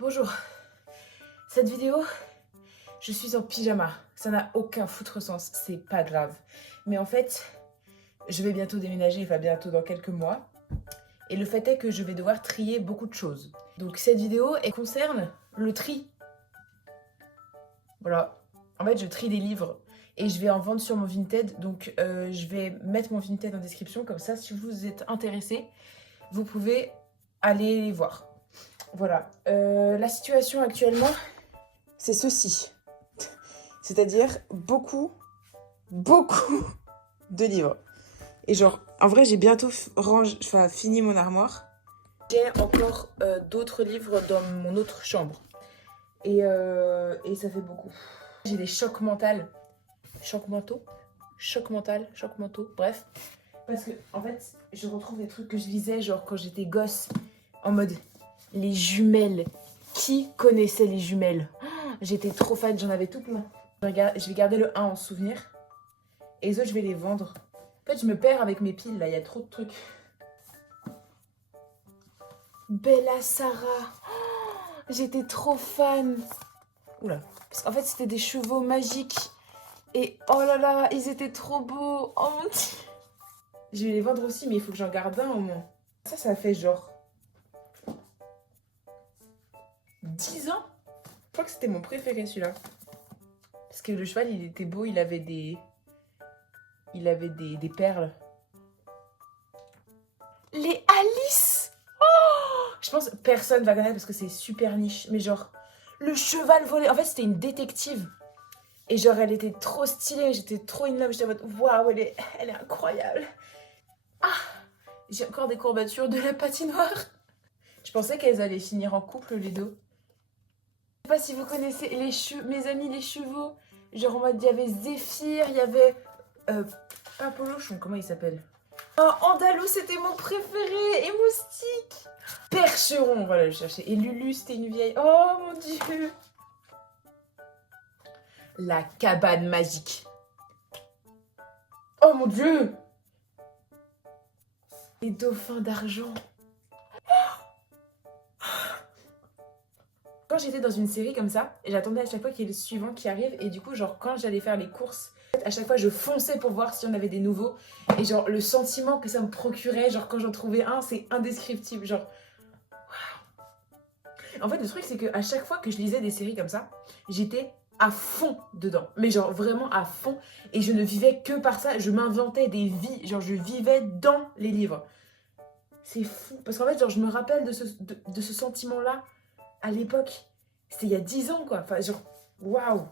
Bonjour, cette vidéo, je suis en pyjama. Ça n'a aucun foutre sens, c'est pas grave. Mais en fait, je vais bientôt déménager, enfin bientôt dans quelques mois. Et le fait est que je vais devoir trier beaucoup de choses. Donc cette vidéo, elle concerne le tri. Voilà, en fait je trie des livres et je vais en vendre sur mon Vinted. Donc je vais mettre mon Vinted en description, comme ça si vous êtes intéressés, vous pouvez aller les voir. Voilà, la situation actuellement, c'est ceci. C'est-à-dire beaucoup de livres. Et genre, en vrai, j'ai bientôt fini mon armoire. J'ai encore d'autres livres dans mon autre chambre. Et ça fait beaucoup. J'ai des chocs mentaux. Chocs mentaux, bref. Parce que, en fait, je retrouve des trucs que je lisais, genre quand j'étais gosse, en mode les jumelles. Qui connaissait les jumelles? J'étais trop fan, j'en avais tout plein. Je vais garder le 1 en souvenir. Et les autres, je vais les vendre. En fait, je me perds avec mes piles, là. Il y a trop de trucs. Bella Sarah. J'étais trop fan. Oula. Parce qu'en fait, c'était des chevaux magiques. Et oh là là, ils étaient trop beaux. Oh mon dieu. Je vais les vendre aussi, mais il faut que j'en garde un au moins. Ça fait genre 10 ans. Je crois que c'était mon préféré, celui-là. Parce que le cheval, il était beau, il avait des perles. Les Alice. Oh, je pense que personne va connaître parce que c'est super niche. Mais genre, le cheval volé. En fait, c'était une détective. Et genre, elle était trop stylée. J'étais trop in love. J'étais en mode, waouh, elle est incroyable. Ah, j'ai encore des courbatures de la patinoire. Je pensais qu'elles allaient finir en couple, les deux. Je sais pas si vous connaissez mes amis les chevaux. Genre en mode, il y avait Zéphyr, il y avait... pas Polochon, comment il s'appelle? Oh, Andalou, c'était mon préféré. Et Moustique. Percheron, voilà, je cherchais. Et Lulu, c'était une vieille... Oh, mon Dieu. La cabane magique. Oh, mon Dieu. Les dauphins d'argent. Quand j'étais dans une série comme ça, j'attendais à chaque fois qu'il y ait le suivant qui arrive. Et du coup, genre, quand j'allais faire les courses, à chaque fois, je fonçais pour voir si on avait des nouveaux. Et genre, le sentiment que ça me procurait, genre, quand j'en trouvais un, c'est indescriptible. Genre, waouh. En fait, le truc, c'est qu'à chaque fois que je lisais des séries comme ça, j'étais à fond dedans. Mais genre, vraiment à fond. Et je ne vivais que par ça. Je m'inventais des vies. Genre, je vivais dans les livres. C'est fou. Parce qu'en fait, genre, je me rappelle de ce sentiment-là à l'époque. C'était il y a 10 ans, quoi. Enfin, genre, waouh.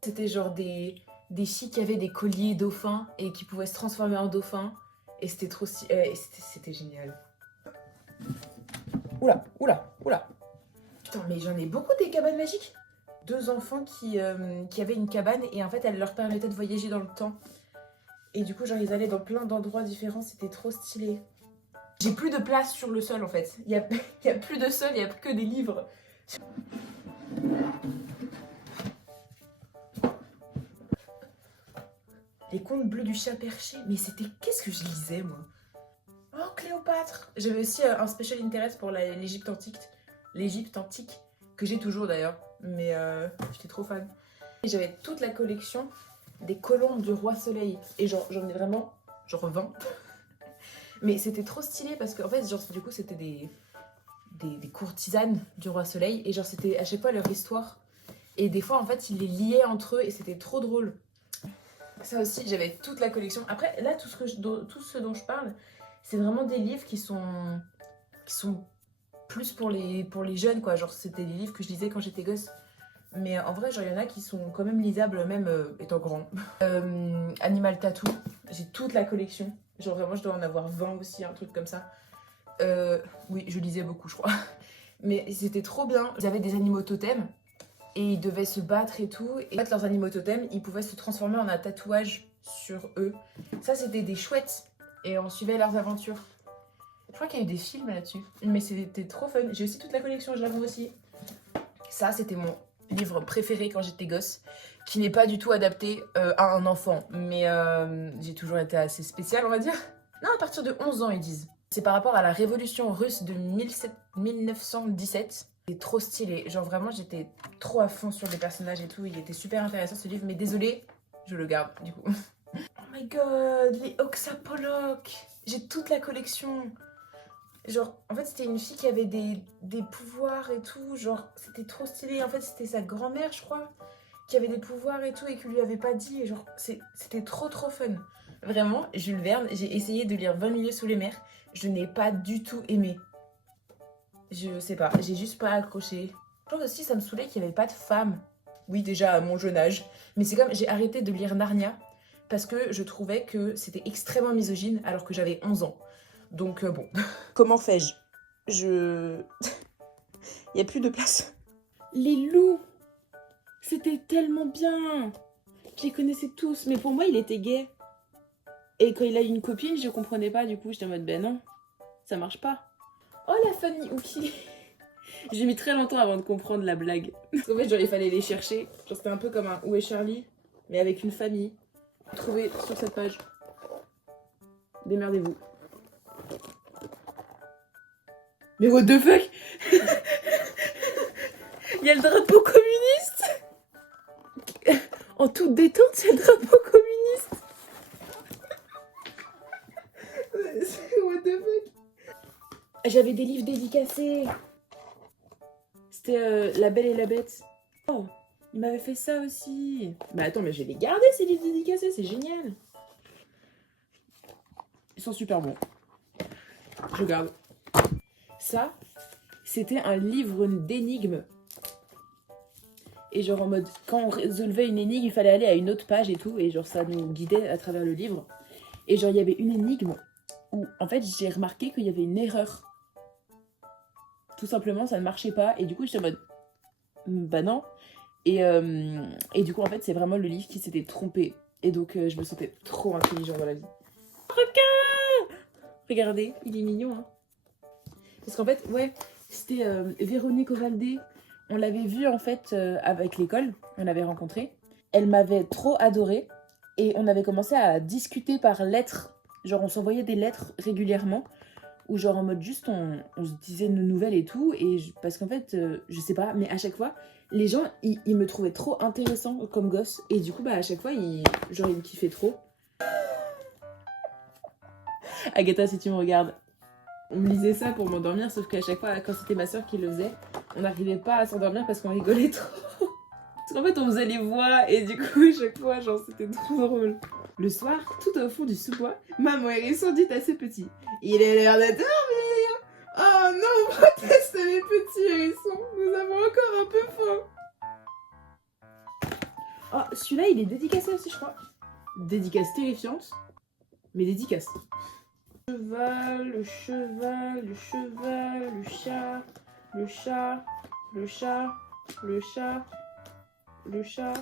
C'était genre des filles qui avaient des colliers dauphins et qui pouvaient se transformer en dauphin. Et c'était trop... c'était génial. Oula. Putain, mais j'en ai beaucoup des cabanes magiques. 2 enfants qui avaient une cabane et en fait, elle leur permettait de voyager dans le temps. Et du coup, genre, ils allaient dans plein d'endroits différents. C'était trop stylé. J'ai plus de place sur le sol, en fait. Il y a plus de sol, il y a que des livres. Les contes bleus du chat perché. Mais c'était... Qu'est-ce que je lisais, moi? Oh, Cléopâtre. J'avais aussi un special interest pour l'Égypte antique. L'Égypte antique, que j'ai toujours d'ailleurs. Mais j'étais trop fan. J'avais toute la collection des colombes du roi soleil. Et genre, j'en ai vraiment, genre 20. Mais c'était trop stylé parce qu'en fait, genre, du coup, c'était des courtisanes du roi soleil. Et genre, c'était à chaque fois leur histoire. Et des fois, en fait, ils les liaient entre eux et c'était trop drôle. Ça aussi, j'avais toute la collection. Après, là, tout ce dont je parle, c'est vraiment des livres qui sont plus pour les jeunes, quoi. Genre, c'était des livres que je lisais quand j'étais gosse. Mais en vrai, genre, il y en a qui sont quand même lisables, même étant grand. Animal Tattoo, j'ai toute la collection. Genre, vraiment, je dois en avoir 20 aussi, un truc comme ça. Oui, je lisais beaucoup, je crois. Mais c'était trop bien. Ils avaient des animaux totems. Et ils devaient se battre et tout. Et en fait, leurs animaux totems, ils pouvaient se transformer en un tatouage sur eux. Ça, c'était des chouettes. Et on suivait leurs aventures. Je crois qu'il y a eu des films là-dessus. Mais c'était trop fun. J'ai aussi toute la collection, je l'avoue aussi. Ça, c'était mon livre préféré quand j'étais gosse. Qui n'est pas du tout adapté à un enfant. Mais j'ai toujours été assez spéciale, on va dire. Non, à partir de 11 ans, ils disent. C'est par rapport à la révolution russe de 1917. Il est trop stylé. Genre vraiment, j'étais trop à fond sur les personnages et tout. Il était super intéressant ce livre, mais désolé, je le garde du coup. Oh my god, les Oxa Pollock. J'ai toute la collection. Genre, en fait, c'était une fille qui avait des pouvoirs et tout. Genre, c'était trop stylé. En fait, c'était sa grand-mère, je crois, qui avait des pouvoirs et tout et qui lui avait pas dit. Et genre, c'était trop fun. Vraiment, Jules Verne, j'ai essayé de lire 20 milieux sous les mers. Je n'ai pas du tout aimé. Je sais pas, j'ai juste pas accroché. Je pense aussi, ça me saoulait qu'il n'y avait pas de femmes. Oui, déjà à mon jeune âge. Mais c'est comme, j'ai arrêté de lire Narnia parce que je trouvais que c'était extrêmement misogyne alors que j'avais 11 ans. Donc bon. Comment fais-je? Il n'y a plus de place. Les loups, c'était tellement bien. Je les connaissais tous, mais pour moi, il était gay. Et quand il a eu une copine, je comprenais pas, du coup, j'étais en mode, ben non, ça marche pas. Oh, la famille Ouki. J'ai mis très longtemps avant de comprendre la blague. Parce qu'en fait, genre, il fallait les chercher. Genre, c'était un peu comme un Où est Charlie, mais avec une famille. Trouvez sur cette page. Démerdez-vous. Mais what the fuck? Il y a le drapeau communiste. En toute détente, il y a le drapeau communiste. What the fuck? J'avais des livres dédicacés. C'était La Belle et la Bête. Oh, il m'avait fait ça aussi. Mais attends, mais je vais les garder ces livres dédicacés, c'est génial. Ils sont super bons. Je garde. Ça, c'était un livre d'énigmes. Et genre en mode, quand on résolvait une énigme, il fallait aller à une autre page et tout. Et genre ça nous guidait à travers le livre. Et genre il y avait une énigme où en fait j'ai remarqué qu'il y avait une erreur. Tout simplement, ça ne marchait pas. Et du coup, j'étais en mode, bah non. Et du coup, en fait, c'est vraiment le livre qui s'était trompé. Et donc, je me sentais trop intelligent dans la vie. Requin! Regardez, il est mignon, hein. Parce qu'en fait, ouais, c'était Véronique Ovaldé. On l'avait vue, en fait, avec l'école. On l'avait rencontrée. Elle m'avait trop adorée. Et on avait commencé à discuter par lettres. Genre, on s'envoyait des lettres régulièrement. Ou genre en mode juste on se disait nos nouvelles et tout. Et parce qu'en fait, je sais pas, mais à chaque fois, les gens, ils me trouvaient trop intéressant comme gosse. Et du coup, bah à chaque fois, ils me kiffaient trop. Agatha, si tu me regardes, on me lisait ça pour m'endormir. Sauf qu'à chaque fois, quand c'était ma soeur qui le faisait, on n'arrivait pas à s'endormir parce qu'on rigolait trop. Parce qu'en fait, on faisait les voix. Et du coup, chaque fois, genre, c'était trop drôle. Le soir, tout au fond du sous-bois, maman hérisson dit à ses petits: il est l'heure de dormir. Oh non, protestent les petits hérissons. Nous avons encore un peu faim. Oh, celui-là, il est dédicacé aussi, je crois. Dédicace terrifiante, mais dédicace. Le cheval, le cheval, le cheval, le chat, le chat, le chat, le chat, le chat.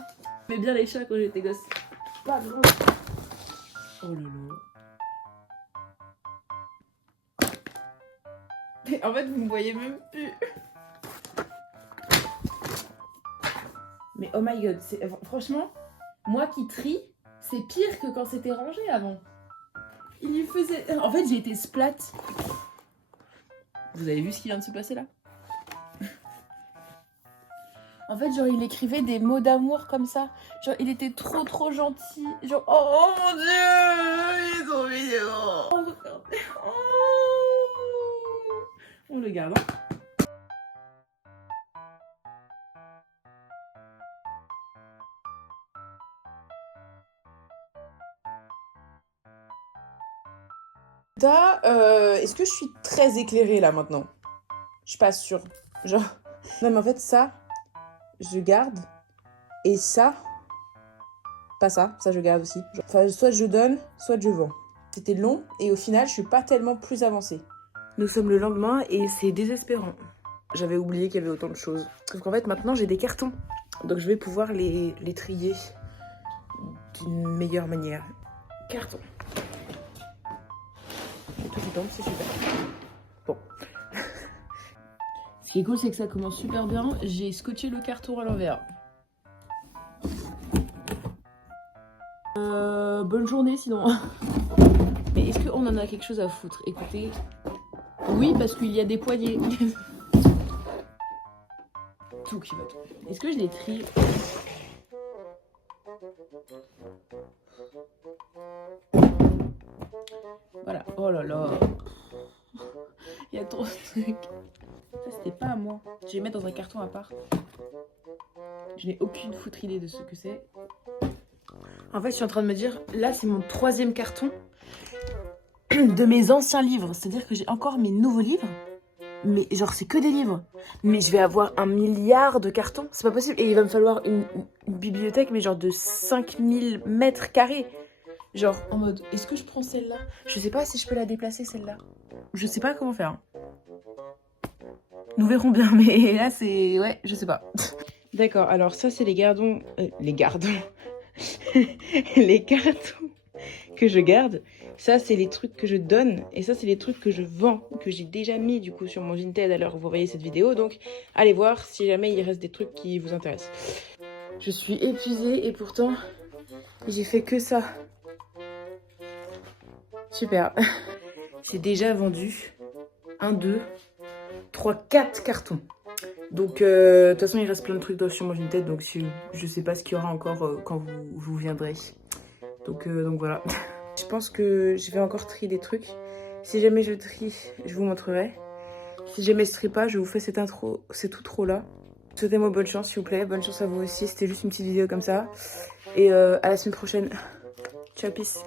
J'aimais bien les chats quand j'étais gosse. Pas drôle. Oh là là. Mais en fait, vous me voyez même plus. Mais oh my god, franchement, moi qui trie, c'est pire que quand c'était rangé avant. Il lui faisait... En fait, j'ai été splat. Vous avez vu ce qui vient de se passer là? En fait, genre, il écrivait des mots d'amour comme ça. Genre, il était trop gentil. Genre, oh mon dieu, il est trop mignon. Oh, regardez. Oh. On le garde. Hein. Est-ce que je suis très éclairée là maintenant? Je suis pas sûre. Genre, non mais en fait ça, je garde. Et ça, pas ça, ça je garde aussi. Genre, enfin, soit je donne, soit je vends. C'était long et au final je suis pas tellement plus avancée. Nous sommes le lendemain et c'est désespérant. J'avais oublié qu'il y avait autant de choses. Sauf qu'en fait maintenant j'ai des cartons. Donc je vais pouvoir les trier d'une meilleure manière. Carton. Tout qui tombe, c'est super. Bon. Ce qui est cool, c'est que ça commence super bien. J'ai scotché le carton à l'envers. Bonne journée sinon. Mais est-ce qu'on en a quelque chose à foutre? Écoutez. Oui, parce qu'il y a des poignées. Tout qui va tomber. Est-ce que je les trie? Voilà. Oh là là. Il y a trop de trucs. Ça, c'était pas à moi. Je vais les mettre dans un carton à part. Je n'ai aucune foutre idée de ce que c'est. En fait, je suis en train de me dire, là, c'est mon 3e carton de mes anciens livres. C'est-à-dire que j'ai encore mes nouveaux livres. Mais genre, c'est que des livres. Mais je vais avoir 1 milliard de cartons. C'est pas possible. Et il va me falloir une bibliothèque, mais genre de 5000 mètres carrés. Genre, en mode, est-ce que je prends celle-là? Je sais pas si je peux la déplacer, celle-là. Je sais pas comment faire. Nous verrons bien, mais là, c'est... Ouais, je sais pas. D'accord, alors ça, c'est les gardons... les gardons. Les cartons que je garde. Ça, c'est les trucs que je donne. Et ça, c'est les trucs que je vends, que j'ai déjà mis, du coup, sur mon Vinted à l'heure où vous voyez cette vidéo. Donc, allez voir si jamais il reste des trucs qui vous intéressent. Je suis épuisée et pourtant, j'ai fait que ça. Super. J'ai déjà vendu 1, 2, 3, 4 cartons. Donc, de toute façon, il reste plein de trucs sur mon Vinted. Donc, je sais pas ce qu'il y aura encore quand vous viendrez. Donc voilà. Je pense que je vais encore trier des trucs. Si jamais je trie, je vous montrerai. Si jamais je trie pas, je vous fais cette intro, cette outro là. Souhaitez-moi bonne chance, s'il vous plaît. Bonne chance à vous aussi. C'était juste une petite vidéo comme ça. Et à la semaine prochaine. Ciao, peace.